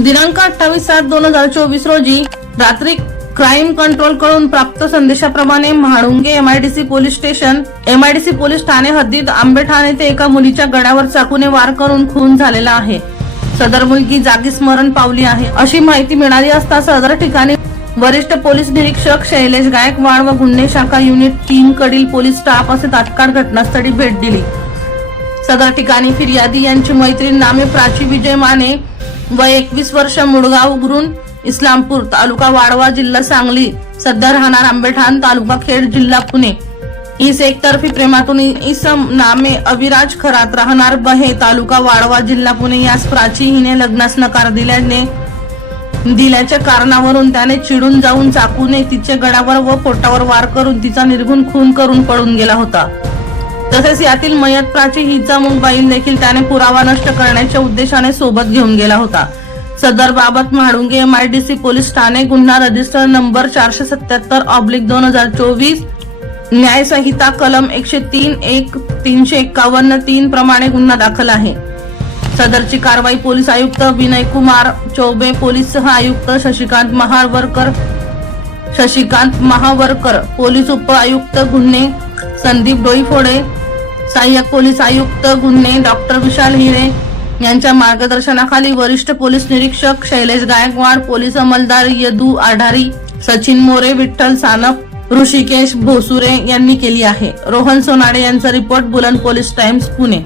दिनांक अठ्ठावीस सात दोन हजार चोवीस रोजी रात्री क्राईम कंट्रोलकडून प्राप्त संदेशाप्रमाणे Mhalunge MIDC police station MIDC police Thane हद्दीत आंबे ठाणे ते एका मुलीच्या गळ्यावर चाकूने वार करून खून झालेला आहे. सदर मुलगी जागी स्मरण पावली आहे. अशी माहिती मिळाली असता सदर ठिकाणी वरिष्ठ पोलीस निरीक्षक शैलेश गायकवाड व गुन्हे शाखा युनिट तीन कडील पोलीस स्टाफ असे तात्काळ घटनास्थळी भेट दिली. सदर ठिकाणी फिर्यादी यांची मैत्रीण नामे प्राची विजय माने व एकवीस वर्ष मुळगाव उघडून इस्लामपूर तालुका वाडवा जिल्हा सांगली सध्या राहणार आंबेठाण तालुका खेड जिल्हा पुणे. इस एकतर्फी प्रेमातून इसम नामे अविराज खरात राहणार बहे तालुका वाडवा जिल्हा पुणे. यास प्राची हिने लग्नास नकार दिल्याने दिल्याच्या कारणावरून त्याने चिडून जाऊन चाकूने तिच्या गडावर व पोटावर वार करून तिचा निर्गुण खून करून पळून गेला होता. तसेच यातील मयत प्राची हिचा मोबाईल देखील त्याने पुरावा नष्ट करण्याच्या उद्देशाने सोबत घेऊन गेला होता. सदर बाबत म्हाडुंगे एमआयडीसी पोलीस ठाणे गुन्हा रजिस्टर नंबर चारशे सत्याहत्तर ऑब्लिक दोन हजार चोवीस न्याय संहिता कलम एकशे तीन एक तीनशे एक्कावन्न तीन प्रमाणे गुन्हा दाखल आहे. सदरची कारवाई पोलीस आयुक्त विनय कुमार चौबे पोलीस सह आयुक्त शशिकांत महावरकर शशिकांत महावरकर पोलीस उप आयुक्त गुन्हे संदीप डोईफोडे सहाय्यक पोलीस आयुक्त गुन्हे डॉक्टर विशाल हिरे यांच्या मार्गदर्शनाखाली वरिष्ठ पोलीस निरीक्षक शैलेश गायकवाड पोलीस अंमलदार यदू आढारी सचिन मोरे विठ्ठल सानप ऋषिकेश भोसुरे यांनी केली आहे. रोहन सोनाडे यांचा रिपोर्ट बुलंद पोलीस टाइम्स पुणे.